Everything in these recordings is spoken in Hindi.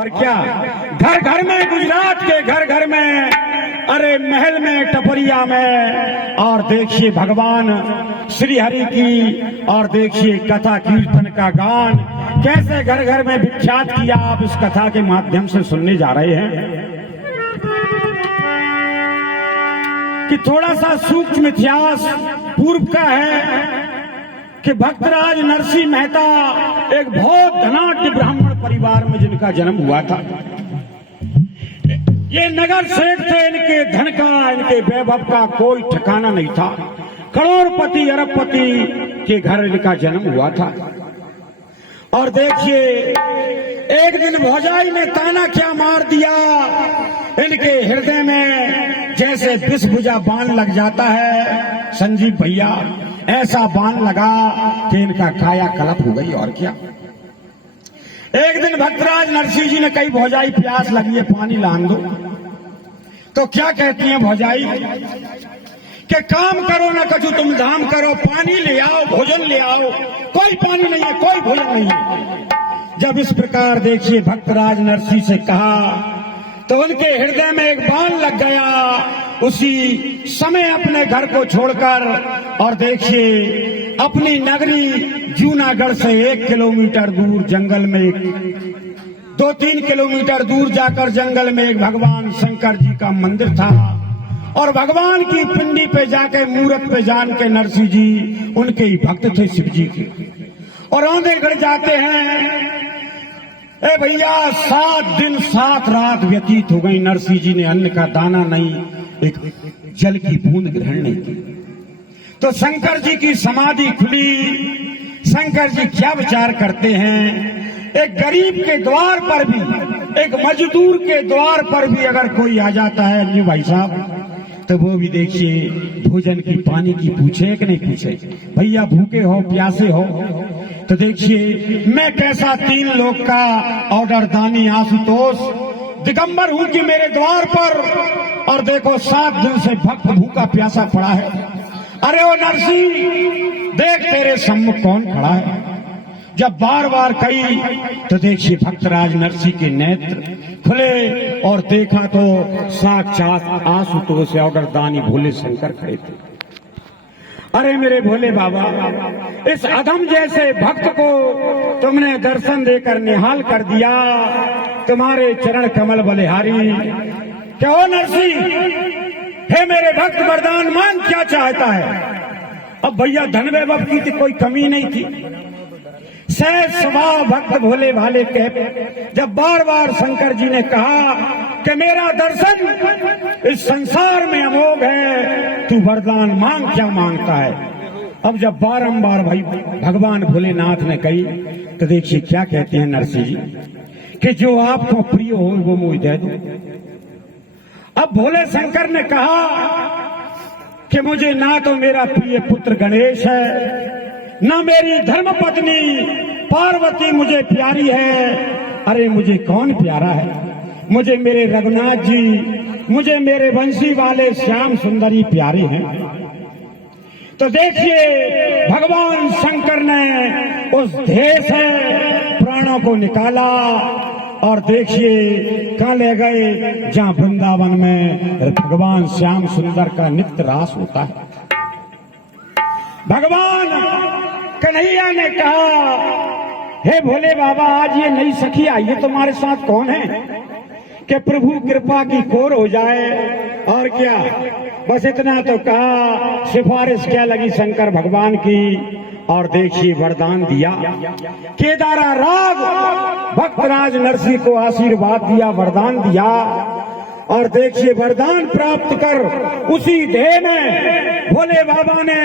और क्या घर घर में, गुजरात के घर घर में, अरे महल में, टपरिया में, और देखिए भगवान श्री हरि की, और देखिए कथा कीर्तन का गान कैसे घर घर में विख्यात किया। आप इस कथा के माध्यम से सुनने जा रहे हैं कि थोड़ा सा सूक्ष्म इतिहास पूर्व का है कि भक्तराज नरसिंह मेहता एक बहुत धनाढ्य ब्राह्मण परिवार में जिनका जन्म हुआ था। ये नगर सेठ थे, इनके धन का, इनके वैभव का कोई ठिकाना नहीं था। करोड़पति अरबपति के घर इनका जन्म हुआ था। और देखिए एक दिन भौजाई ने ताना क्या मार दिया, इनके हृदय में जैसे विष बुझा बाण लग जाता है संजीव भैया, ऐसा बाण लगा कि इनका काया कलप हो गई। और क्या, एक दिन भक्तराज नरसिंह जी ने कही भौजाई प्यास लगी है, पानी लान दो। तो क्या कहती हैं भौजाई कि काम करो ना कछु तुम धाम करो, पानी ले आओ, भोजन ले आओ। कोई पानी नहीं है, कोई भोजन नहीं है। जब इस प्रकार देखिए भक्तराज नरसिंह से कहा तो उनके हृदय में एक बाण लग गया। उसी समय अपने घर को छोड़कर और देखिए अपनी नगरी जूनागढ़ से 1 किलोमीटर दूर जंगल में, 2-3 किलोमीटर दूर जाकर जंगल में एक भगवान शंकर जी का मंदिर था। और भगवान की पिंडी पे जाके, मूरत पे जान के नरसिंह जी उनके ही भक्त थे, शिव जी के। और औंधे गढ़ जाते हैं। ए भैया 7 दिन 7 रात व्यतीत हो गई, नरसिंह जी ने अन्न का दाना नहीं, एक जल की बूंद ग्रहण नहीं की। तो शंकर जी की समाधि खुली। शंकर जी क्या विचार करते हैं, एक गरीब के द्वार पर भी, एक मजदूर के द्वार पर भी अगर कोई आ जाता है जी भाई साहब, तो वो भी देखिए भोजन की, पानी की पूछे कि नहीं पूछे, भैया भूखे हो, प्यासे हो। तो देखिए मैं कैसा 3 लोग का ऑर्डर दानी आशुतोष दिगंबर हूं कि मेरे द्वार पर, और देखो 7 दिन से भक्त भूखा प्यासा पड़ा है। अरे ओ नरसिंह देख तेरे सम्मुख कौन खड़ा है। जब बार बार कही तो देखिए भक्तराज नरसिंह के नेत्र खुले और देखा तो साक्षात आशुतोष ऑर्डर दानी भोले शंकर खड़े थे। अरे मेरे भोले बाबा, इस अधम जैसे भक्त को तुमने दर्शन देकर निहाल कर दिया, तुम्हारे चरण कमल बलिहारी। क्या हो नरसिंह, हे मेरे भक्त वरदान मांग, क्या चाहता है। अब भैया धन वैभव की तो कोई कमी नहीं थी। सहज स्वभाव भक्त भोले भाले कह, जब बार बार शंकर जी ने कहा कि मेरा दर्शन इस संसार में अमोघ है, तू वरदान मांग, क्या मांगता है। अब जब बारंबार भाई भगवान भोलेनाथ ने कही तो देखिए क्या कहते हैं नरसिंह जी कि जो आपको प्रिय हो वो मुझे दे दो। अब भोले शंकर ने कहा कि मुझे ना तो मेरा प्रिय पुत्र गणेश है, ना मेरी धर्म पत्नी पार्वती मुझे प्यारी है। अरे मुझे कौन प्यारा है, मुझे मेरे रघुनाथ जी, मुझे मेरे बंसी वाले श्याम सुंदरी प्यारे हैं। तो देखिए भगवान शंकर ने उस ध्येय से प्राणों को निकाला और देखिए कहाँ ले गए, जहाँ वृंदावन में भगवान श्याम सुंदर का नित्य रास होता है। भगवान कन्हैया ने कहा, हे भोले बाबा, आज ये नई सखी आई है तुम्हारे साथ, कौन है कि प्रभु कृपा की कोर हो जाए। और क्या, बस इतना तो कहा, सिफारिश क्या लगी शंकर भगवान की। और देखिए वरदान दिया, केदारा राग भक्तराज नरसिंह को आशीर्वाद दिया, वरदान दिया। और देखिए वरदान प्राप्त कर उसी ध्येय में भोले बाबा ने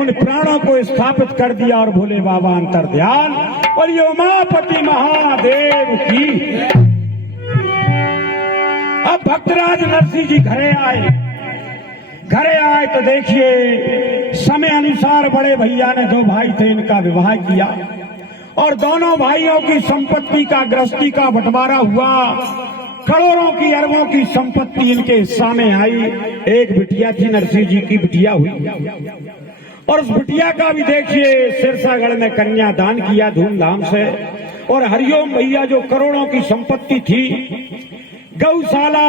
उन प्राणों को स्थापित कर दिया। और भोले बाबा अंतर ध्यान, और ये उमापति महादेव की। अब भक्तराज नरसिंह जी घरे आए तो देखिए समय अनुसार बड़े भैया ने, 2 भाई थे, इनका विवाह किया। और दोनों भाइयों की संपत्ति का, गृहस्थी का बंटवारा हुआ। करोड़ों की, अरबों की संपत्ति इनके हिस्सा में आई। एक बिटिया थी, नरसिंह जी की बिटिया हुई। और उस बिटिया का भी देखिए सिरसागढ़ में कन्यादान किया धूमधाम से। और हरिओम भैया जो करोड़ों की संपत्ति थी, गौशाला,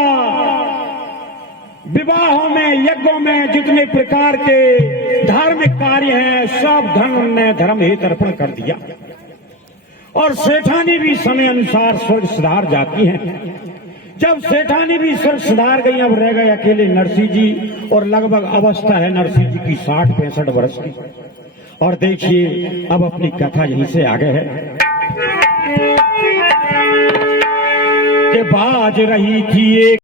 विवाहों में, यज्ञों में जितने प्रकार के धार्मिक कार्य हैं, सब धन ने धर्म हित अर्पण कर दिया। और सेठानी भी समय अनुसार स्वर्ग सुधार जाती हैं। जब सेठानी भी स्वर्ग सुधार गई, अब रह गए अकेले नरसिंह जी, और लगभग अवस्था है नरसिंह जी की 60-65 वर्ष की। और देखिए अब अपनी कथा यहीं से आगे है कि बाज रही थी एक